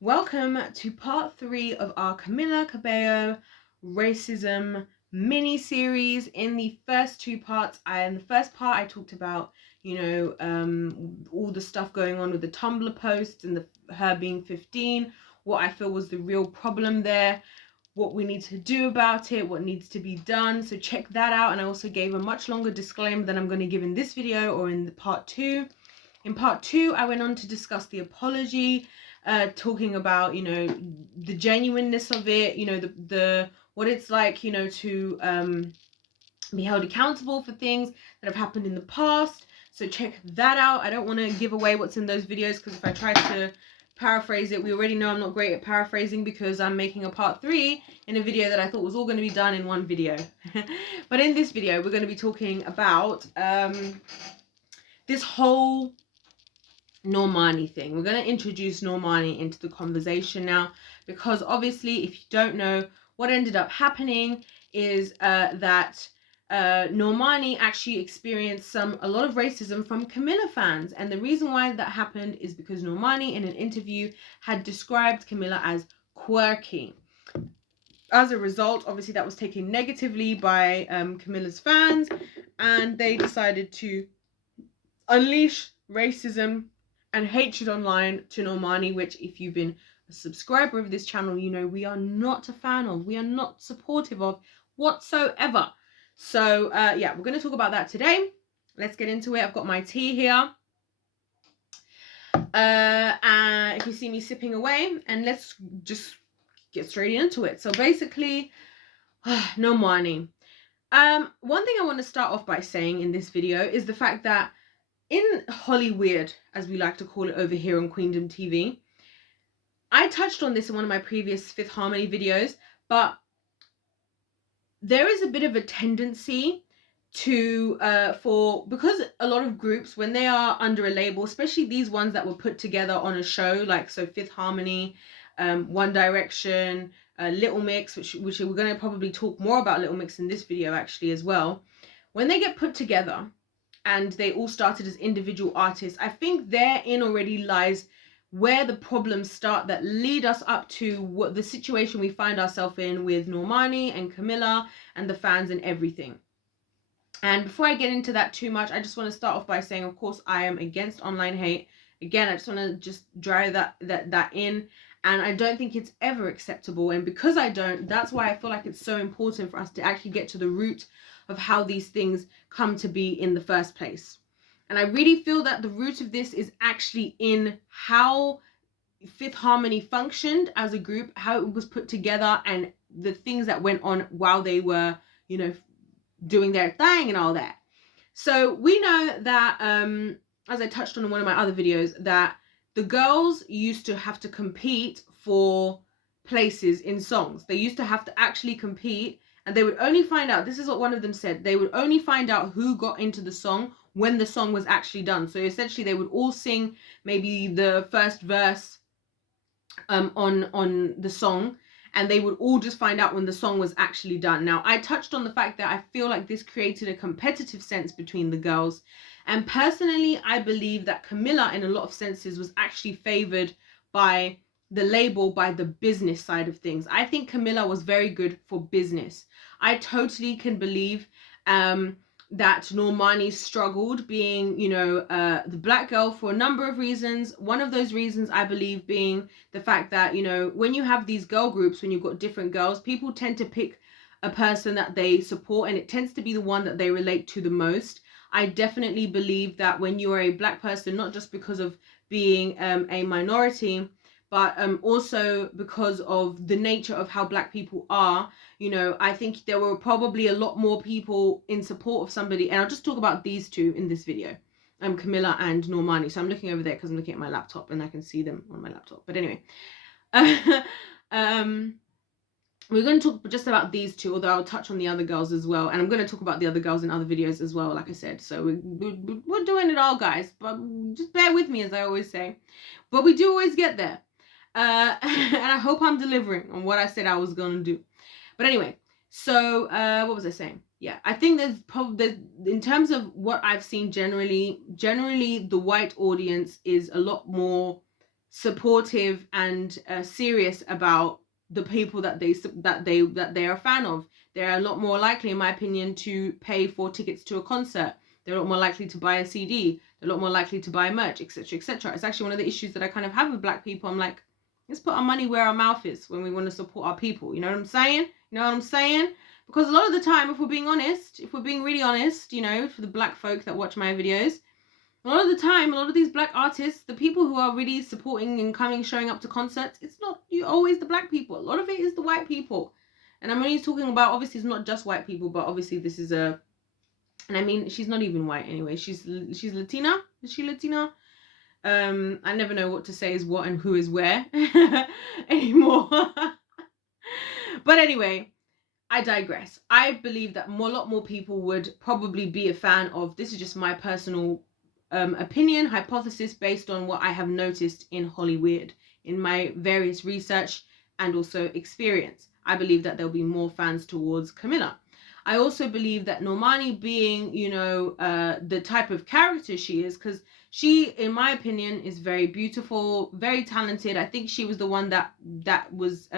Welcome to part 3 of our Camila Cabello racism mini-series. In the first two parts, in the first part I talked about, all the stuff going on with the Tumblr posts and her being 15, what I feel was the real problem there, what we need to do about it, what needs to be done. So check that out. And I also gave a much longer disclaimer than I'm going to give in this video or in the part 2. In part 2, I went on to discuss the apology, talking about, the genuineness of it, the what it's like, to be held accountable for things that have happened in the past. So check that out. I don't want to give away what's in those videos, because if I try to paraphrase it, we already know I'm not great at paraphrasing, because I'm making a part 3 in a video that I thought was all going to be done in one video. But in this video, we're going to be talking about this whole Normani thing. We're going to introduce Normani into the conversation now, because obviously, if you don't know, what ended up happening is that Normani actually experienced a lot of racism from Camila fans. And the reason why that happened is because Normani, in an interview, had described Camila as quirky. As a result, obviously, that was taken negatively by Camila's fans, and they decided to unleash racism and hatred online to Normani, which, if you've been a subscriber of this channel, you know we are not a fan of, we are not supportive of whatsoever. So yeah, we're going to talk about that today. Let's get into it. I've got my tea here, and if you see me sipping away, and let's just get straight into it. So basically, Normani. One thing I want to start off by saying in this video is the fact that in Hollywood, as we like to call it over here on Queendom TV, I touched on this in one of my previous Fifth Harmony videos, but there is a bit of a tendency to, because a lot of groups, when they are under a label, especially these ones that were put together on a show, like so Fifth Harmony, One Direction, Little Mix, which we're going to probably talk more about Little Mix in this video actually as well. When they get put together, and they all started as individual artists, I think therein already lies where the problems start that lead us up to what the situation we find ourselves in with Normani and Camila and the fans and everything. And before I get into that too much, I just want to start off by saying, of course, I am against online hate. Again, I just want to just drive that in. And I don't think it's ever acceptable. And because I don't, that's why I feel like it's so important for us to actually get to the root of how these things come to be in the first place. And I really feel that the root of this is actually in how Fifth Harmony functioned as a group, how it was put together, and the things that went on while they were, doing their thing and all that. So we know that, as I touched on in one of my other videos, that the girls used to have to compete for places in songs. They used to have to actually compete, and they would only find out, this is what one of them said, they would only find out who got into the song when the song was actually done. So essentially they would all sing maybe the first verse on the song, and they would all just find out when the song was actually done. Now, I touched on the fact that I feel like this created a competitive sense between the girls. And personally, I believe that Camila, in a lot of senses, was actually favored by the label, by the business side of things. I think Camila was very good for business. I totally can believe that Normani struggled being, the black girl for a number of reasons. One of those reasons, I believe, being the fact that, when you have these girl groups, when you've got different girls, people tend to pick a person that they support, and it tends to be the one that they relate to the most. I definitely believe that when you are a black person, not just because of being a minority, but also because of the nature of how black people are, I think there were probably a lot more people in support of somebody. And I'll just talk about these two in this video, Camila and Normani. So I'm looking over there because I'm looking at my laptop and I can see them on my laptop. But anyway, we're going to talk just about these two, although I'll touch on the other girls as well. And I'm going to talk about the other girls in other videos as well, like I said. So we're doing it all, guys. But just bear with me, as I always say. But we do always get there. And I hope I'm delivering on what I said I was going to do. But anyway, so what was I saying? Yeah, I think there's probably, in terms of what I've seen generally the white audience is a lot more supportive and serious about the people that they are a fan of. They're a lot more likely, in my opinion, to pay for tickets to a concert. They're a lot more likely to buy a CD. They're a lot more likely to buy merch, etc., etc. It's actually one of the issues that I kind of have with black people. I'm like, let's put our money where our mouth is when we want to support our people. You know what I'm saying? You know what I'm saying? Because a lot of the time, if we're being honest, if we're being really honest, you know, for the black folk that watch my videos, a lot of the time, a lot of these black artists, the people who are really supporting and coming, showing up to concerts, it's not always the black people. A lot of it is the white people. And I'm only talking about, obviously, it's not just white people, but obviously this is a, and I mean, she's not even white anyway. She's Latina. Is she Latina? I never know what to say is what and who is where anymore. But anyway, I digress. I believe that a lot more people would probably be a fan of, this is just my personal opinion, hypothesis based on what I have noticed in Hollywood, in my various research and also experience. I believe that there'll be more fans towards Camila. I also believe that Normani, being, you know, the type of character she is, because she, in my opinion, is very beautiful, very talented. I think she was the one that was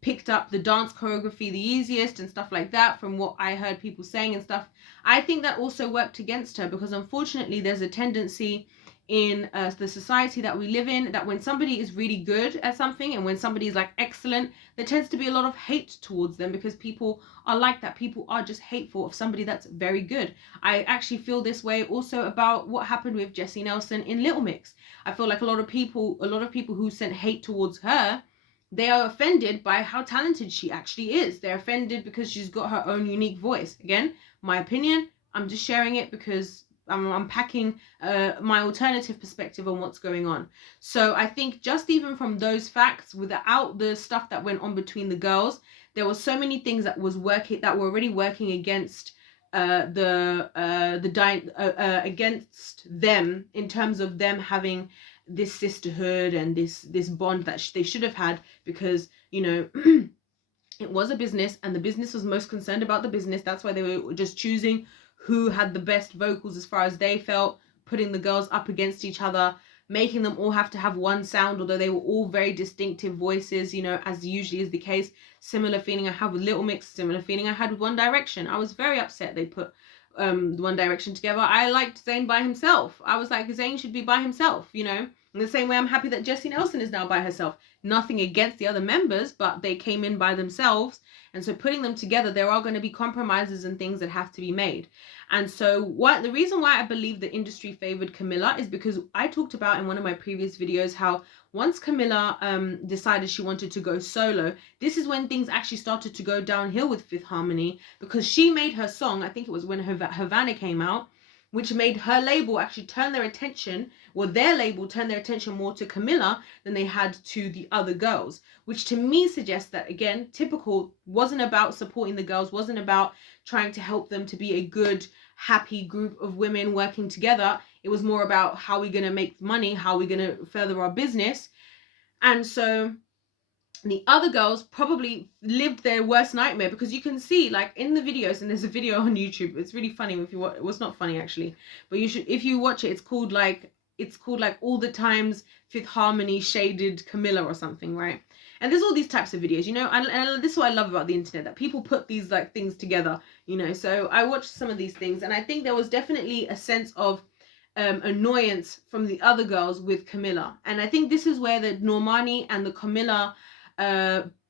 picked up the dance choreography the easiest and stuff like that, from what I heard people saying and stuff. I think that also worked against her, because unfortunately there's a tendency in the society that we live in, that when somebody is really good at something and when somebody is like excellent, there tends to be a lot of hate towards them, because people are like that. People are just hateful of somebody that's very good. I actually feel this way also about what happened with Jessie Nelson in Little Mix. I feel like a lot of people who sent hate towards her, they are offended by how talented she actually is. They're offended because she's got her own unique voice. Again, my opinion, I'm just sharing it because I'm unpacking my alternative perspective on what's going on. So I think just even from those facts, without the stuff that went on between the girls, there were so many things that were already working against against them, in terms of them having this sisterhood and this bond that they should have had, because, you know, it was a business and the business was most concerned about the business. That's why they were just choosing who had the best vocals as far as they felt, putting the girls up against each other, making them all have to have one sound, although they were all very distinctive voices, you know, as usually is the case. Similar feeling I had with Little Mix, similar feeling I had with One Direction. I was very upset they put One Direction together. I liked Zayn by himself. I was like, Zayn should be by himself, you know. In the same way, I'm happy that Jessie Nelson is now by herself. Nothing against the other members, but they came in by themselves. And so putting them together, there are going to be compromises and things that have to be made. And so the reason why I believe the industry favored Camila is because I talked about in one of my previous videos how once Camila decided she wanted to go solo, this is when things actually started to go downhill with Fifth Harmony, because she made her song, I think it was when Havana came out, which made her label actually turn their attention, or their label turn their attention more to Camila than they had to the other girls, which to me suggests that, again, typical, wasn't about supporting the girls, wasn't about trying to help them to be a good, happy group of women working together. It was more about how we're going to make money, how we're going to further our business. And so the other girls probably lived their worst nightmare, because you can see, like, in the videos, and there's a video on YouTube, it's really funny if you watch. It was not funny actually, but you should, if you watch it, it's called like All the Times Fifth Harmony shaded Camila or something, right? And there's all these types of videos, you know, and this is what I love about the internet, that people put these like things together, you know. So I watched some of these things, and I think there was definitely a sense of annoyance from the other girls with Camila. And I think this is where the Normani and the Camila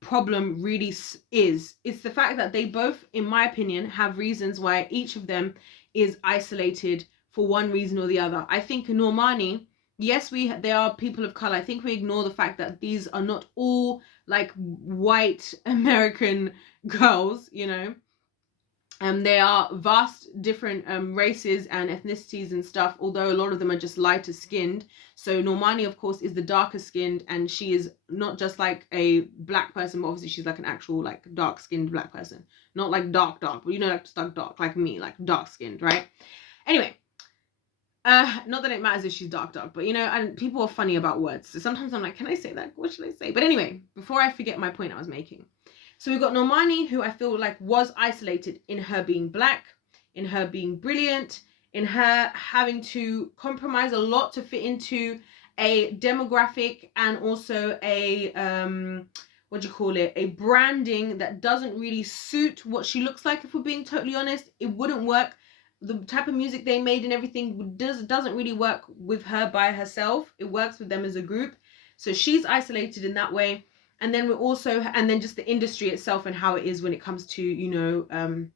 problem really is. It's the fact that they both, in my opinion, have reasons why each of them is isolated for one reason or the other. I think Normani, yes, they are people of color. I think we ignore the fact that these are not all like white American girls, you know. They are vast different races and ethnicities and stuff, although a lot of them are just lighter skinned. So Normani, of course, is the darker skinned, and she is not just like a black person, but obviously she's like an actual like dark skinned black person. Not like dark, but you know, like just dark, like me, like dark skinned, right? Anyway, not that it matters if she's dark, but you know, and people are funny about words. So sometimes I'm like, can I say that? What should I say? But anyway, before I forget my point I was making. So we've got Normani, who I feel like was isolated in her being black, in her being brilliant, in her having to compromise a lot to fit into a demographic and also a what do you call it, a branding that doesn't really suit what she looks like. If we're being totally honest, it wouldn't work. The type of music they made and everything doesn't really work with her by herself. It works with them as a group. So she's isolated in that way. And then we're also, and then just the industry itself and how it is when it comes to, you know,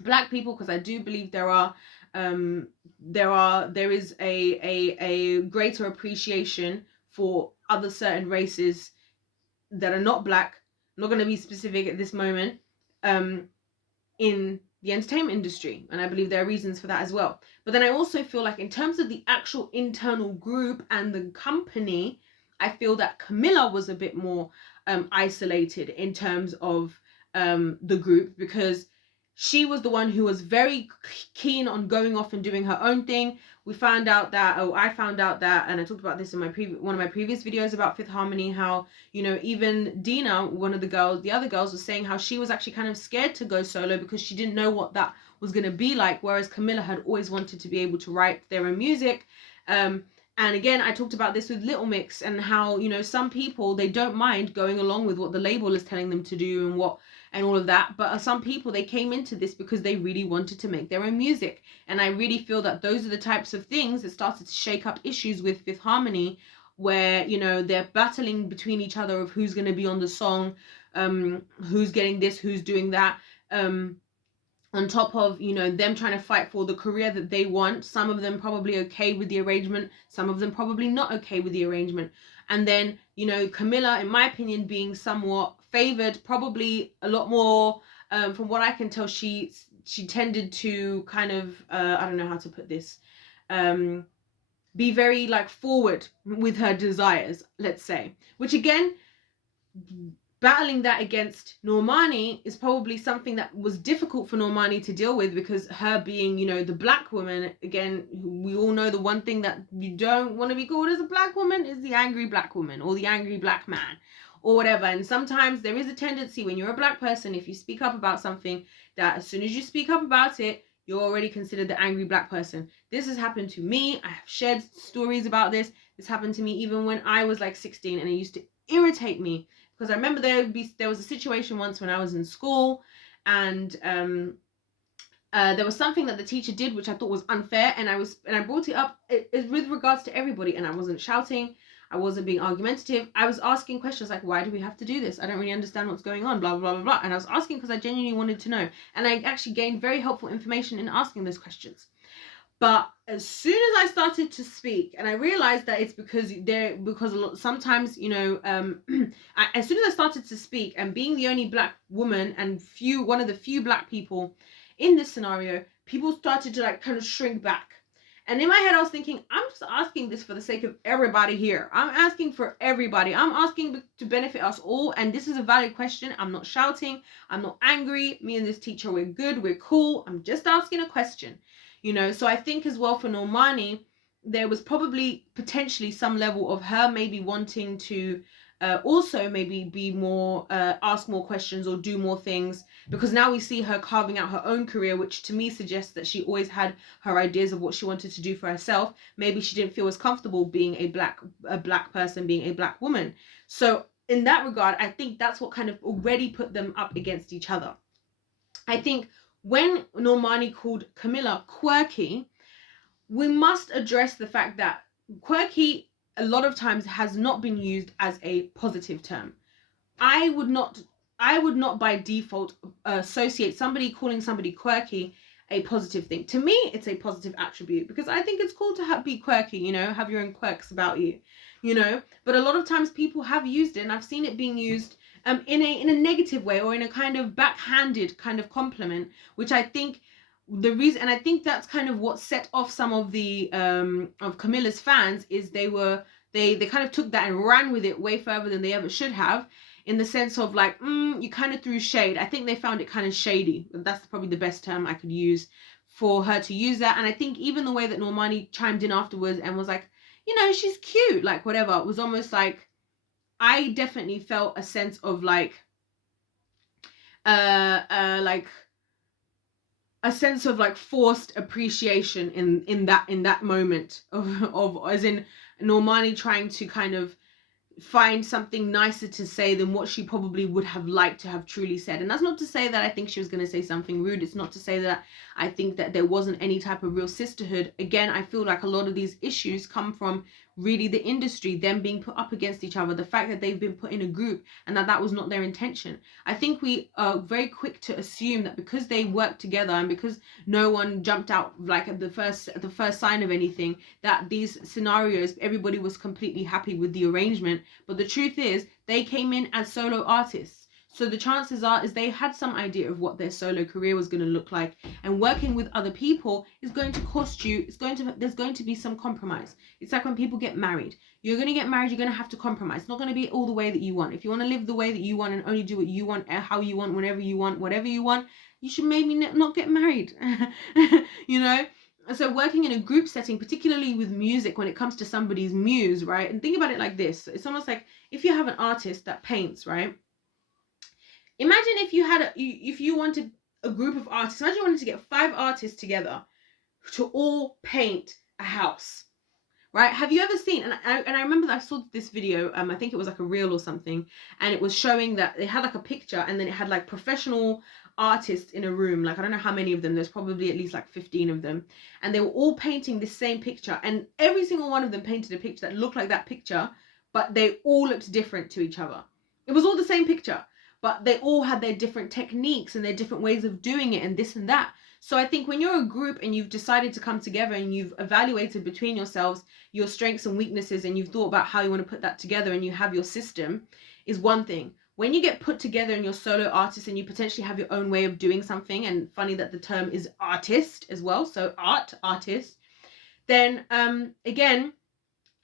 Black people, because I do believe there is a greater appreciation for other certain races that are not Black. I'm not going to be specific at this moment, in the entertainment industry, and I believe there are reasons for that as well. But then I also feel like in terms of the actual internal group and the company, I feel that Camilla was a bit more isolated in terms of the group, because she was the one who was very keen on going off and doing her own thing. We found out that, I found out that, and I talked about this in my one of my previous videos about Fifth Harmony, how, you know, even Dina, one of the girls, the other girls, was saying how she was actually kind of scared to go solo because she didn't know what that was going to be like, whereas Camilla had always wanted to be able to write their own music. And again, I talked about this with Little Mix and how, you know, some people, they don't mind going along with what the label is telling them to do and all of that. But some people, they came into this because they really wanted to make their own music. And I really feel that those are the types of things that started to shake up issues with Fifth Harmony, where, you know, they're battling between each other of who's going to be on the song, who's getting this, who's doing that. On top of, you know, them trying to fight for the career that they want. Some of them probably okay with the arrangement, some of them probably not okay with the arrangement. And then, you know, Camilla, in my opinion, being somewhat favored, probably a lot more, from what I can tell, she tended to kind of, I don't know how to put this, be very like forward with her desires, let's say, which again, battling that against Normani is probably something that was difficult for Normani to deal with, because her being, you know, the Black woman, again, we all know the one thing that you don't want to be called as a Black woman is the angry Black woman or the angry Black man or whatever. And sometimes there is a tendency when you're a Black person, if you speak up about something, that as soon as you speak up about it, you're already considered the angry Black person. This has happened to me. I have shared stories about this. This happened to me even when I was like 16, and it used to irritate me. Because I remember there was a situation once when I was in school, and there was something that the teacher did which I thought was unfair, and I brought it up with regards to everybody, and I wasn't shouting, I wasn't being argumentative. I was asking questions like, why do we have to do this? I don't really understand what's going on, blah, blah, blah, blah. And I was asking because I genuinely wanted to know, and I actually gained very helpful information in asking those questions. But as soon as I started to speak, and I realized that it's because sometimes, you know, as soon as I started to speak, and being the only Black woman and one of the few Black people in this scenario, people started to like kind of shrink back. And in my head, I was thinking, I'm just asking this for the sake of everybody here. I'm asking for everybody. I'm asking to benefit us all. And this is a valid question. I'm not shouting. I'm not angry. Me and this teacher, we're good. We're cool. I'm just asking a question. You know, so I think as well for Normani, there was probably potentially some level of her maybe wanting to also maybe be more, ask more questions or do more things, because now we see her carving out her own career, which to me suggests that she always had her ideas of what she wanted to do for herself. Maybe she didn't feel as comfortable being a black person, being a Black woman. So in that regard, I think that's what kind of already put them up against each other. I think when Normani called Camilla quirky, we must address the fact that quirky a lot of times has not been used as a positive term. I would not by default associate somebody calling somebody quirky a positive thing. To me, it's a positive attribute, because I think it's cool to be quirky, you know, have your own quirks about you, you know. But a lot of times people have used it, and I've seen it being used in a negative way, or in a kind of backhanded kind of compliment, which I think the reason, and I think that's kind of what set off some of the of Camilla's fans, is they kind of took that and ran with it way further than they ever should have, in the sense of like, you kind of threw shade. I think they found it kind of shady. That's probably the best term I could use for her to use that. And I think even the way that Normani chimed in afterwards and was like, you know, she's cute, like whatever, it was almost like, I definitely felt a sense of like a sense of like forced appreciation in that moment of as in Normani trying to kind of find something nicer to say than what she probably would have liked to have truly said. And that's not to say that I think she was going to say something rude. It's not to say that I think that there wasn't any type of real sisterhood. Again, I feel like a lot of these issues come from really the industry, them being put up against each other, the fact that they've been put in a group and that was not their intention. I think we are very quick to assume that because they worked together and because no one jumped out like at the first sign of anything, that these scenarios, everybody was completely happy with the arrangement. But the truth is, they came in as solo artists. So the chances are is they had some idea of what their solo career was going to look like, and working with other people is going to cost you. There's going to be some compromise. It's like when people get married. You're going to get married, you're going to have to compromise. It's not going to be all the way that you want. If you want to live the way that you want and only do what you want, how you want, whenever you want, whatever you want, you should maybe not get married. You know? So working in a group setting, particularly with music, when it comes to somebody's muse, right? And think about it like this. It's almost like if you have an artist that paints, right? Imagine if you had if you wanted a group of artists. Imagine you wanted to get 5 artists together to all paint a house, right? Have you ever seen? And I remember that I saw this video. I think it was like a reel or something, and it was showing that they had like a picture, and then it had like professional artists in a room. Like I don't know how many of them. There's probably at least like 15 of them, and they were all painting this same picture, and every single one of them painted a picture that looked like that picture, but they all looked different to each other. It was all the same picture, but they all had their different techniques and their different ways of doing it and this and that. So I think when you're a group and you've decided to come together and you've evaluated between yourselves your strengths and weaknesses, and you've thought about how you want to put that together and you have your system, is one thing. When you get put together and you're solo artists and you potentially have your own way of doing something, and funny that the term is artist as well, so artist, then again,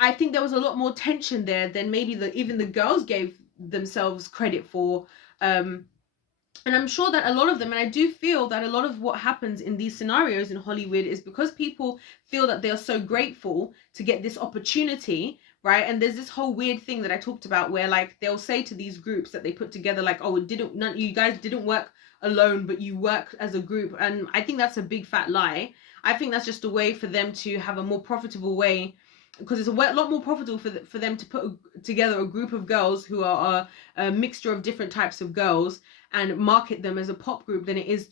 I think there was a lot more tension there than maybe even the girls gave themselves credit for. And I'm sure that a lot of them, and I do feel that a lot of what happens in these scenarios in Hollywood is because people feel that they are so grateful to get this opportunity, right? And there's this whole weird thing that I talked about where like they'll say to these groups that they put together, like, oh, you guys didn't work alone, but you work as a group. And I think that's a big fat lie. I think that's just a way for them to have a more profitable way, because it's a lot more profitable for them to put together a group of girls who are a mixture of different types of girls and market them as a pop group than it is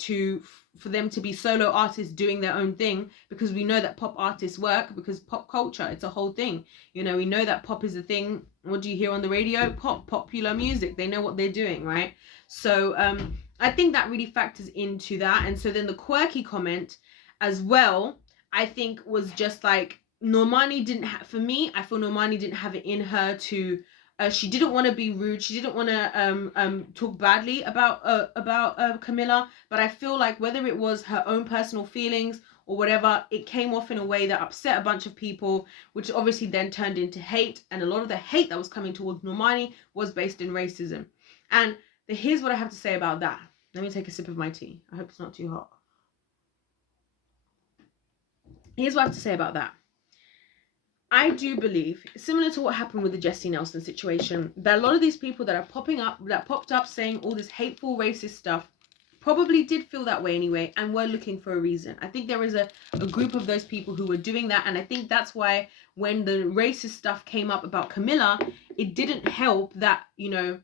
for them to be solo artists doing their own thing, because we know that pop artists work, because pop culture, it's a whole thing. You know, we know that pop is a thing. What do you hear on the radio? Popular music. They know what they're doing, right? So I think that really factors into that. And so then the quirky comment as well, I think was just like, Normani didn't have, for me, I feel Normani didn't have it in her to, she didn't want to be rude. She didn't want to talk badly about Camila. But I feel like whether it was her own personal feelings or whatever, it came off in a way that upset a bunch of people, which obviously then turned into hate. And a lot of the hate that was coming towards Normani was based in racism. And here's what I have to say about that. Let me take a sip of my tea. I hope it's not too hot. Here's what I have to say about that. I do believe, similar to what happened with the Jessie Nelson situation, that a lot of these people that are popped up saying all this hateful, racist stuff, probably did feel that way anyway and were looking for a reason. I think there is a group of those people who were doing that, and I think that's why when the racist stuff came up about Camila, it didn't help that, you know,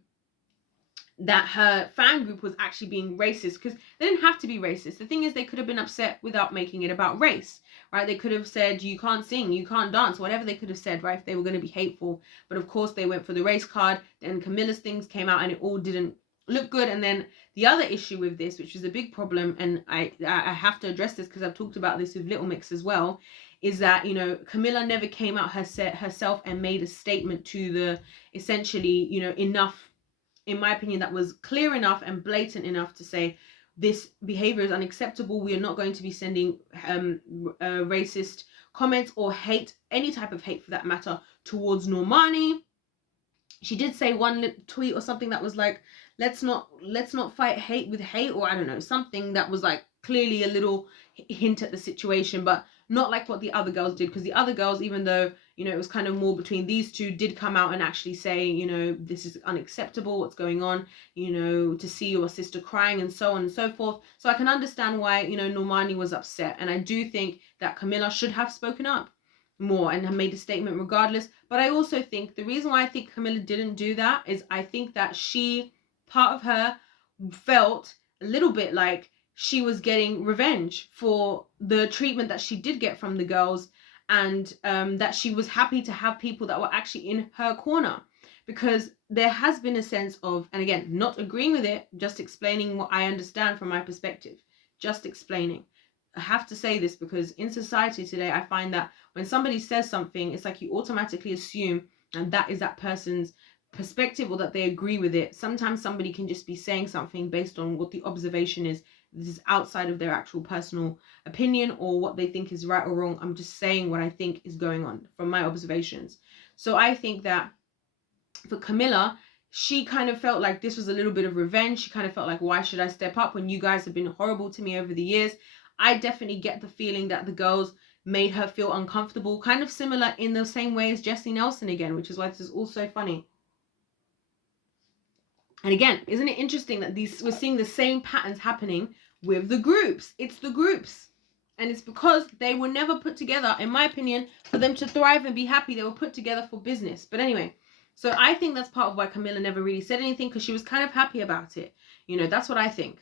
that her fan group was actually being racist, because they didn't have to be racist. The thing is, they could have been upset without making it about race, right? They could have said, you can't sing, you can't dance, whatever they could have said, right? If they were going to be hateful. But of course, they went for the race card. Then Camilla's things came out and it all didn't look good. And then the other issue with this, which is a big problem, and I have to address this because I've talked about this with Little Mix as well, is that, you know, Camila never came out herself and made a statement to the, essentially, you know, enough, in my opinion, that was clear enough and blatant enough to say this behavior is unacceptable. We are not going to be sending racist comments or hate, any type of hate for that matter, towards Normani. She did say one tweet or something that was like, let's not fight hate with hate, or I don't know, something that was like clearly a little hint at the situation, but not like what the other girls did, because the other girls, even though, you know, it was kind of more between these two, did come out and actually say, you know, this is unacceptable, what's going on, you know, to see your sister crying and so on and so forth. So I can understand why, you know, Normani was upset, and I do think that Camila should have spoken up. more and have made a statement regardless. But I also think the reason why I think Camilla didn't do that is I think that part of her felt a little bit like she was getting revenge for the treatment that she did get from the girls, and that she was happy to have people that were actually in her corner. Because there has been a sense of, and again, not agreeing with it, just explaining what I understand from my perspective. Just explaining. I have to say this because in society today, I find that when somebody says something, it's like you automatically assume and that is that person's perspective or that they agree with it. Sometimes somebody can just be saying something based on what the observation is. This is outside of their actual personal opinion or what they think is right or wrong. I'm just saying what I think is going on from my observations. So I think that for Camilla, she kind of felt like this was a little bit of revenge. She kind of felt like, why should I step up when you guys have been horrible to me over the years? I definitely get the feeling that the girls made her feel uncomfortable, kind of similar in the same way as Jessie Nelson again, which is why this is also funny. And again, isn't it interesting that we're seeing the same patterns happening with the groups? It's the groups. And it's because they were never put together, in my opinion, for them to thrive and be happy. They were put together for business. But anyway, so I think that's part of why Camilla never really said anything, because she was kind of happy about it. You know, that's what I think.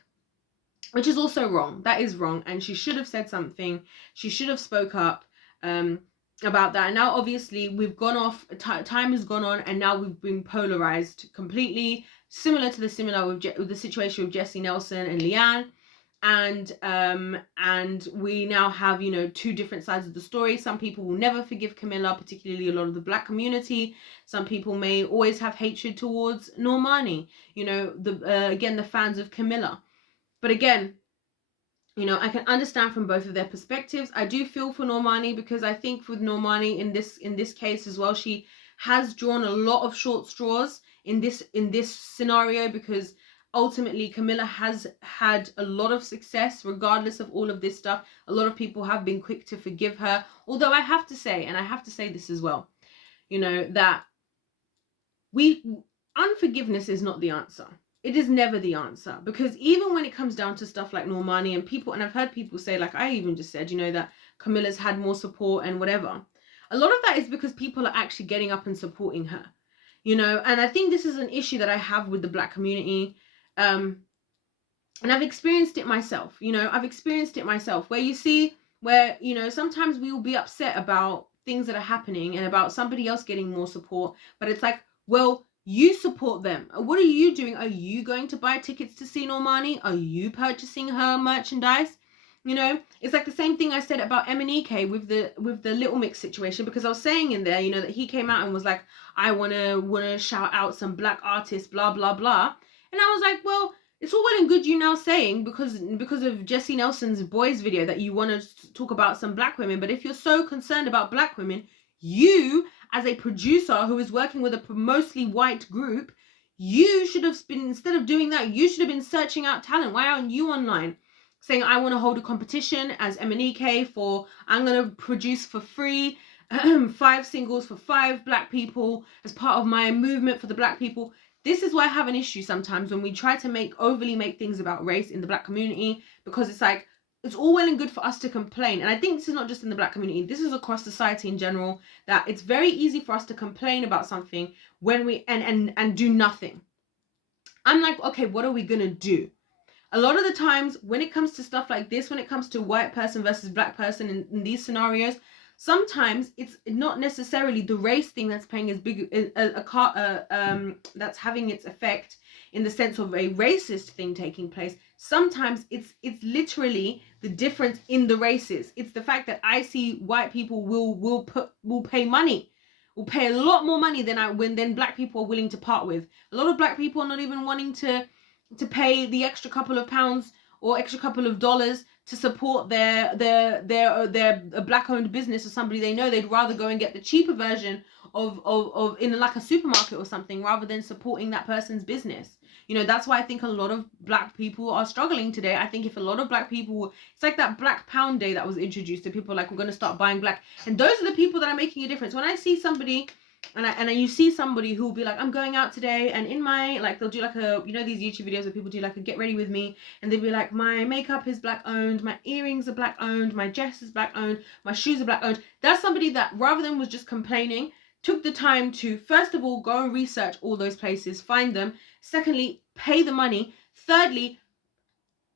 Which is also wrong. That is wrong. And she should have said something. She should have spoke up about that. And now, obviously, we've gone off. Time has gone on. And now we've been polarized completely. Similar to with the situation with Jessie Nelson and Leanne. And we now have, you know, two different sides of the story. Some people will never forgive Camilla, particularly a lot of the Black community. Some people may always have hatred towards Normani. You know, again, the fans of Camilla. But again, you know, I can understand from both of their perspectives. I do feel for Normani because I think with Normani in this case as well, she has drawn a lot of short straws in this scenario, because ultimately Camilla has had a lot of success regardless of all of this stuff. A lot of people have been quick to forgive her. Although I have to say, and I have to say this as well, you know, that unforgiveness is not the answer. It is never the answer, because even when it comes down to stuff like Normani and I've heard people say, like I even just said, you know, that Camilla's had more support and whatever. A lot of that is because people are actually getting up and supporting her, you know, and I think this is an issue that I have with the Black community. And I've experienced it myself, you know, where you know, sometimes we will be upset about things that are happening and about somebody else getting more support, but it's like, well, you support them. What are you doing? Are you going to buy tickets to see Normani? Are you purchasing her merchandise? You know, it's like the same thing I said about M&EK with the Little Mix situation, because I was saying in there, you know, that he came out and was like, I wanna shout out some Black artists, blah blah blah. And I was like, well, it's all well and good you now saying because of Jessie Nelson's Boys video that you want to talk about some Black women, but if you're so concerned about Black women, you as a producer who is working with a mostly white group, you should have been, instead of doing that, you should have been searching out talent. Why aren't you online saying, I want to hold a competition as M&EK for, I'm going to produce for free 5 singles for 5 Black people as part of my movement for the Black people. This is why I have an issue sometimes when we try to overly make things about race in the Black community, because it's like, it's all well and good for us to complain. And I think this is not just in the Black community, this is across society in general, that it's very easy for us to complain about something when we and do nothing. I'm like, okay, what are we gonna do? A lot of the times when it comes to stuff like this, when it comes to white person versus Black person in these scenarios, sometimes it's not necessarily the race thing that's playing as big that's having its effect in the sense of a racist thing taking place. Sometimes it's literally the difference in the races. It's the fact that I see white people will pay money, will pay a lot more money than Black people are willing to part with. A lot of Black people are not even wanting to pay the extra couple of pounds or extra couple of dollars to support their Black-owned business or somebody they know. They'd rather go and get the cheaper version of in like a supermarket or something, rather than supporting that person's business. You know, that's why I think a lot of Black people are struggling today. I think if a lot of Black people, it's like that Black Pound Day that was introduced to people, like, we're going to start buying Black. And those are the people that are making a difference. When I see somebody and you see somebody who will be like, I'm going out today, and in my, like, they'll do like a, you know, these YouTube videos where people do like a get ready with me, and they'll be like, my makeup is black owned, my earrings are black owned, my dress is black owned, my shoes are black owned. That's somebody that, rather than was just complaining, took the time to, first of all, go and research all those places, find them. Secondly, pay the money. Thirdly,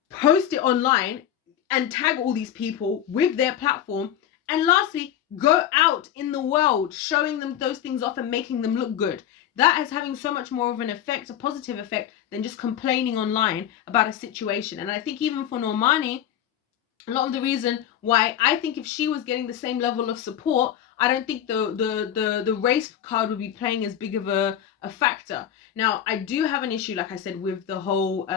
post it online and tag all these people with their platform. And lastly, go out in the world showing them those things off and making them look good. That is having so much more of an effect, a positive effect, than just complaining online about a situation. And I think even for Normani, a lot of the reason why I think if she was getting the same level of support, I don't think the race card would be playing as big of a factor. Now, I do have an issue, like I said, with the whole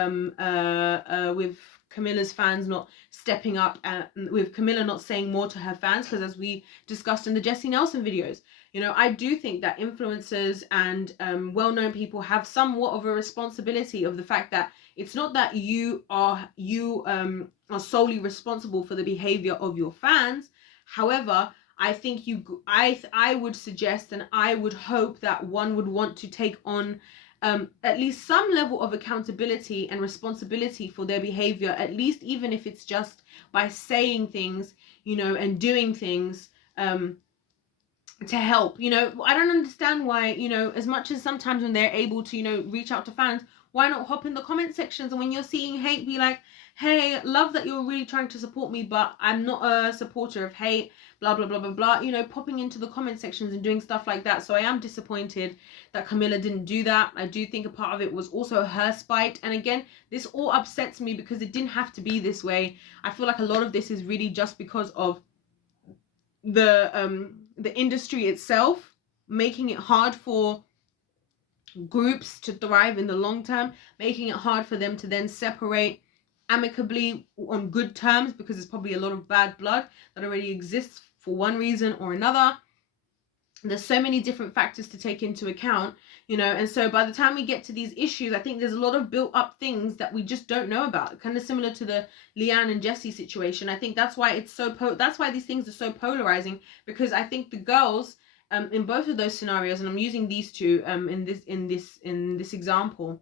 with Camilla's fans not stepping up, with Camilla not saying more to her fans, because as we discussed in the Jessie Nelson videos, you know, I do think that influencers and well-known people have somewhat of a responsibility of the fact that it's not that you are solely responsible for the behavior of your fans. However, I think I would suggest, and I would hope that one would want to take on at least some level of accountability and responsibility for their behavior, at least even if it's just by saying things, you know, and doing things to help. You know, I don't understand why, you know, as much as sometimes when they're able to, you know, reach out to fans, why not hop in the comment sections, and when you're seeing hate, be like, hey, love that you're really trying to support me, but I'm not a supporter of hate, blah blah blah blah blah, you know, popping into the comment sections and doing stuff like that. So I am disappointed that Camilla didn't do that. I do think a part of it was also her spite, and again, this all upsets me because it didn't have to be this way. I feel like a lot of this is really just because of the industry itself making it hard for groups to thrive in the long term, making it hard for them to then separate amicably on good terms, because there's probably a lot of bad blood that already exists for one reason or another. There's so many different factors to take into account, you know, and so by the time we get to these issues, I think there's a lot of built up things that we just don't know about, kind of similar to the Leanne and Jessie situation. I think that's why it's so that's why these things are so polarizing, because I think the girls in both of those scenarios, and I'm using these two in this example,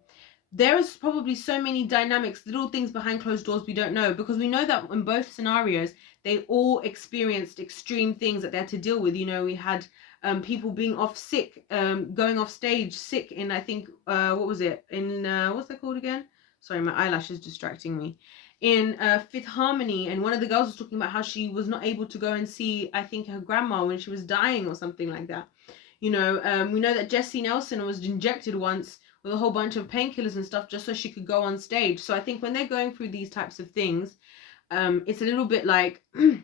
there is probably so many dynamics, little things behind closed doors we don't know, because we know that in both scenarios they all experienced extreme things that they had to deal with. You know, we had people being off sick, going off stage sick in, I think what was it, in what's that called again, sorry, my eyelash is distracting me, in Fifth Harmony, and one of the girls was talking about how she was not able to go and see, I think, her grandma when she was dying or something like that. You know, we know that Jessie Nelson was injected once with a whole bunch of painkillers and stuff just so she could go on stage. So I think when they're going through these types of things, it's a little bit like it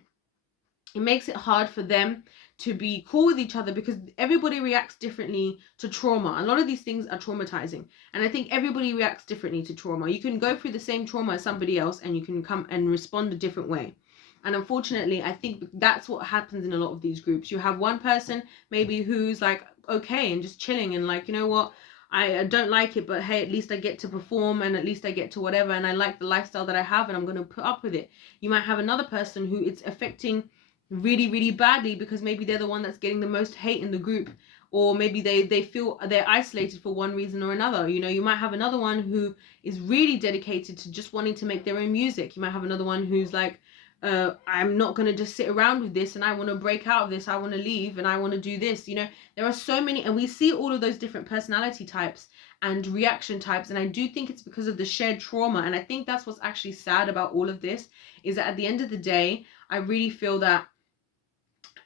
makes it hard for them to be cool with each other, because everybody reacts differently to trauma. A lot of these things are traumatizing, and I think everybody reacts differently to trauma. You can go through the same trauma as somebody else and you can come and respond a different way. And unfortunately, I think that's what happens in a lot of these groups. You have one person maybe who's like okay and just chilling and like, you know what, I don't like it, but hey, at least I get to perform, and at least I get to whatever, and I like the lifestyle that I have, and I'm going to put up with it. You might have another person who it's affecting really, really badly, because maybe they're the one that's getting the most hate in the group, or maybe they feel they're isolated for one reason or another. You know, you might have another one who is really dedicated to just wanting to make their own music. You might have another one who's like, I'm not going to just sit around with this, and I want to break out of this, I want to leave, and I want to do this. You know, there are so many, and we see all of those different personality types and reaction types, and I do think it's because of the shared trauma. And I think that's what's actually sad about all of this, is that at the end of the day, I really feel that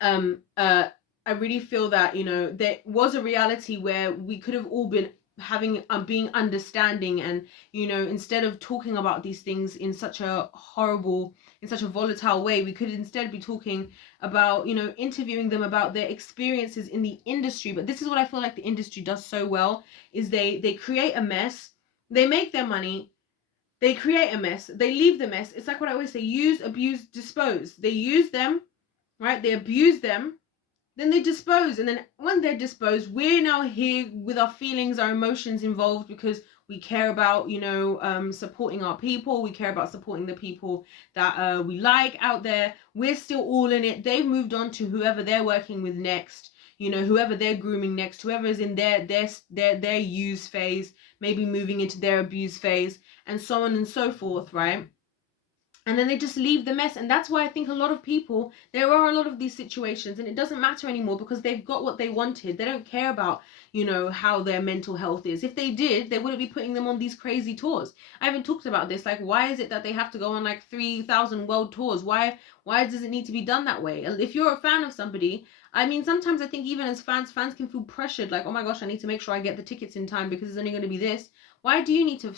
you know, there was a reality where we could have all been having being understanding, and you know, instead of talking about these things in such a horrible, in such a volatile way, we could instead be talking about, you know, interviewing them about their experiences in the industry. But this is what I feel like the industry does so well, is they create a mess, they make their money, they create a mess, they leave the mess. It's like what I always say, use, abuse, dispose. They use them, right? They abuse them, then they dispose, and then when they're disposed, we're now here with our feelings, our emotions involved, because we care about, you know, supporting our people, we care about supporting the people that we like out there. We're still all in it. They've moved on to whoever they're working with next. you know, whoever they're grooming next, whoever is in their use phase, maybe moving into their abuse phase, and so on and so forth, right? And then they just leave the mess. And that's why I think a lot of people, there are a lot of these situations, and it doesn't matter anymore because they've got what they wanted. They don't care about, you know, how their mental health is. If they did, they wouldn't be putting them on these crazy tours. I haven't talked about this. Like, why is it that they have to go on like 3,000 world tours? Why does it need to be done that way? If you're a fan of somebody, I mean, sometimes I think even as fans can feel pressured. Like, oh my gosh, I need to make sure I get the tickets in time because it's only going to be this. Why do you need to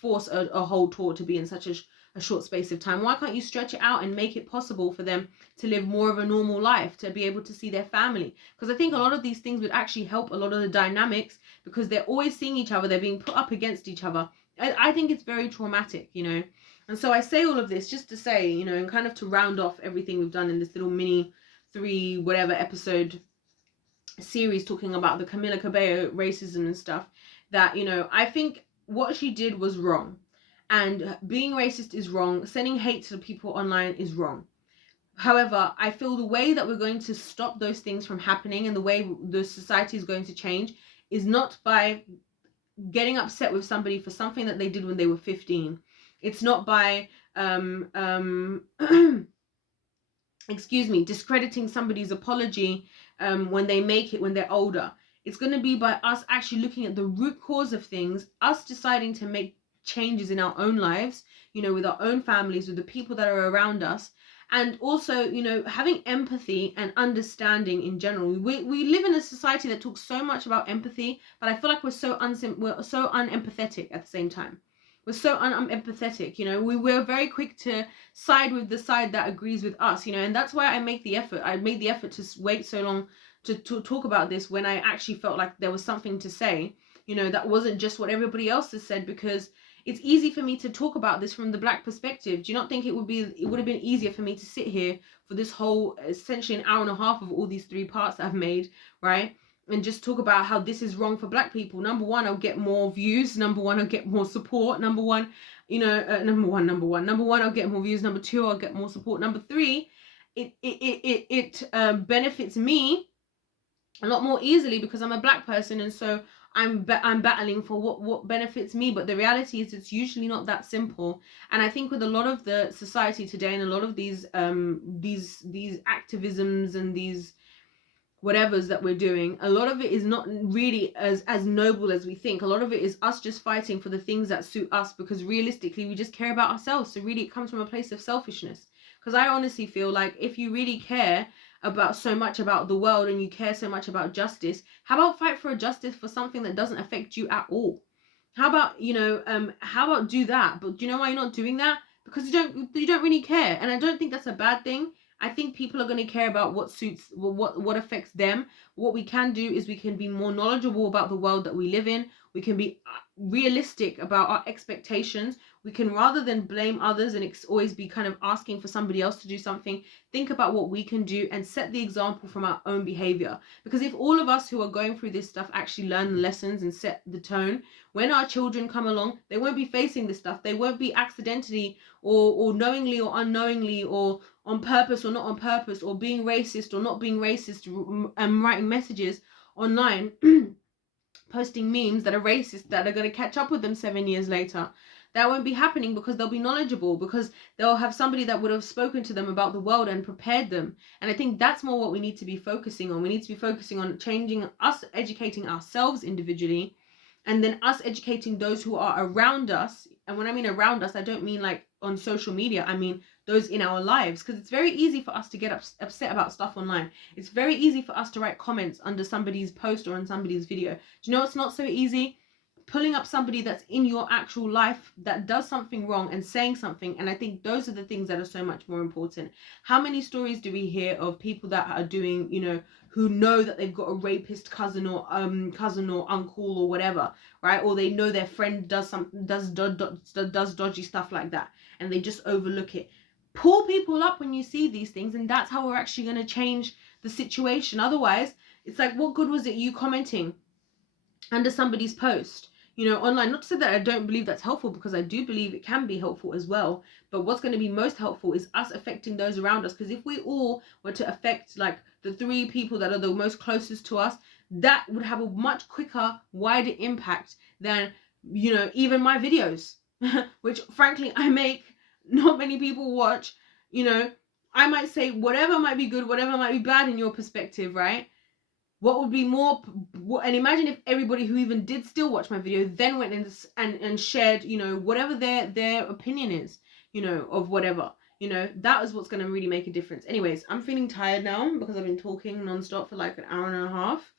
force a whole tour to be in such a short space of time? Why can't you stretch it out and make it possible for them to live more of a normal life, to be able to see their family? Because I think a lot of these things would actually help a lot of the dynamics, because they're always seeing each other, they're being put up against each other. I think it's very traumatic, you know. And so I say all of this just to say, you know, and kind of to round off everything we've done in this little mini 3 whatever episode series talking about the Camila Cabello racism and stuff, that, you know, I think what she did was wrong. And being racist is wrong. Sending hate to people online is wrong. However, I feel the way that we're going to stop those things from happening and the way the society is going to change is not by getting upset with somebody for something that they did when they were 15. It's not by excuse me, discrediting somebody's apology when they make it when they're older. It's going to be by us actually looking at the root cause of things, us deciding to make changes in our own lives, you know, with our own families, with the people that are around us, and also, you know, having empathy and understanding in general. We live in a society that talks so much about empathy, but I feel like we're so unempathetic at the same time. We're so unempathetic, you know. We're very quick to side with the side that agrees with us, you know, and that's why I make the effort. I made the effort to wait so long to talk about this when I actually felt like there was something to say, you know, that wasn't just what everybody else has said, because it's easy for me to talk about this from the Black perspective. Do you not think it would have been easier for me to sit here for this whole, essentially an hour and a half of all these 3 parts that I've made, right? And just talk about how this is wrong for Black people. Number one, I'll get more views. Number one, I'll get more support. Number one, you know, number one, I'll get more views. Number 2, I'll get more support. Number 3, it benefits me a lot more easily because I'm a Black person, and so I'm battling for what benefits me. But the reality is it's usually not that simple. And I think with a lot of the society today and a lot of these activisms and these whatever's that we're doing, a lot of it is not really as noble as we think. A lot of it is us just fighting for the things that suit us, because realistically we just care about ourselves. So really it comes from a place of selfishness. Because I honestly feel like if you really care about so much about the world and you care so much about justice, how about fight for a justice for something that doesn't affect you at all? How about, you know, how about do that? But do you know why you're not doing that? Because you don't really care. And I don't think that's a bad thing. I think people are going to care about what suits, what affects them. What we can do is we can be more knowledgeable about the world that we live in. We can be realistic about our expectations. We can, rather than blame others and always be kind of asking for somebody else to do something, think about what we can do and set the example from our own behavior. Because if all of us who are going through this stuff actually learn the lessons and set the tone, when our children come along, they won't be facing this stuff. They won't be accidentally or knowingly or unknowingly or on purpose or not on purpose, or being racist or not being racist, writing messages online, posting memes that are racist, that are going to catch up with them 7 years later. That won't be happening because they'll be knowledgeable, because they'll have somebody that would have spoken to them about the world and prepared them. And I think that's more what we need to be focusing on. We need to be focusing on changing us, educating ourselves individually, and then us educating those who are around us. And when I mean around us, I don't mean like on social media. I mean those in our lives, because it's very easy for us to get upset about stuff online. It's very easy for us to write comments under somebody's post or on somebody's video. Do you know what's not so easy? Pulling up somebody that's in your actual life that does something wrong and saying something. And I think those are the things that are so much more important. How many stories do we hear of people that are doing, you know, who know that they've got a rapist cousin or uncle or whatever, right? Or they know their friend does dodgy stuff like that, and they just overlook it. Pull people up when you see these things, and that's how we're actually going to change the situation. Otherwise, it's like, what good was it you commenting under somebody's post? you know, online. Not to say that I don't believe that's helpful, because I do believe it can be helpful as well. But what's going to be most helpful is us affecting those around us. Because if we all were to affect like the 3 people that are the most closest to us, that would have a much quicker, wider impact than, you know, even my videos, which frankly I make, not many people watch. You know, I might say whatever might be good, whatever might be bad in your perspective, right? What would be more, and imagine if everybody who even did still watch my video then went in and shared, you know, whatever their opinion is, you know, of whatever, you know, that is what's going to really make a difference. Anyways, I'm feeling tired now because I've been talking nonstop for like an hour and a half.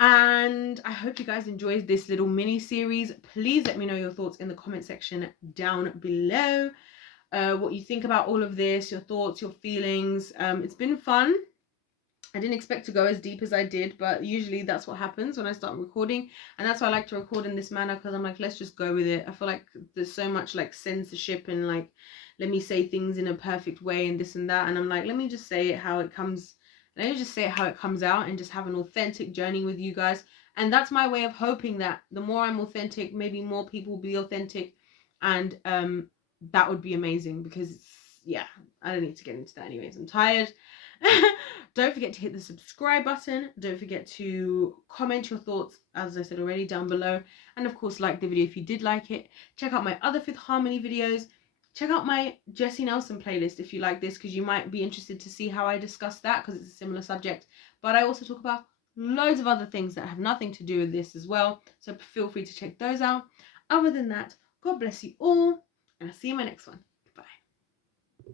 And I hope you guys enjoyed this little mini series. Please let me know your thoughts in the comment section down below. What you think about all of this, your thoughts, your feelings. It's been fun. I didn't expect to go as deep as I did, but usually that's what happens when I start recording. And that's why I like to record in this manner, because I'm like, let's just go with it. I feel like there's so much like censorship and like, let me say things in a perfect way and this and that. And I'm like, let me just say it how it comes. Let me just say it how it comes out and just have an authentic journey with you guys. And that's my way of hoping that the more I'm authentic, maybe more people will be authentic. And that would be amazing, because yeah, I don't need to get into that anyways. I'm tired. Don't forget to hit the subscribe button. Don't forget to comment your thoughts, as I said already, down below. And of course, like the video if you did like it. Check out my other Fifth Harmony videos. Check out my Jessie Nelson playlist if you like this, because you might be interested to see how I discuss that, because it's a similar subject. But I also talk about loads of other things that have nothing to do with this as well. So feel free to check those out. Other than that, God bless you all, and I'll see you in my next one.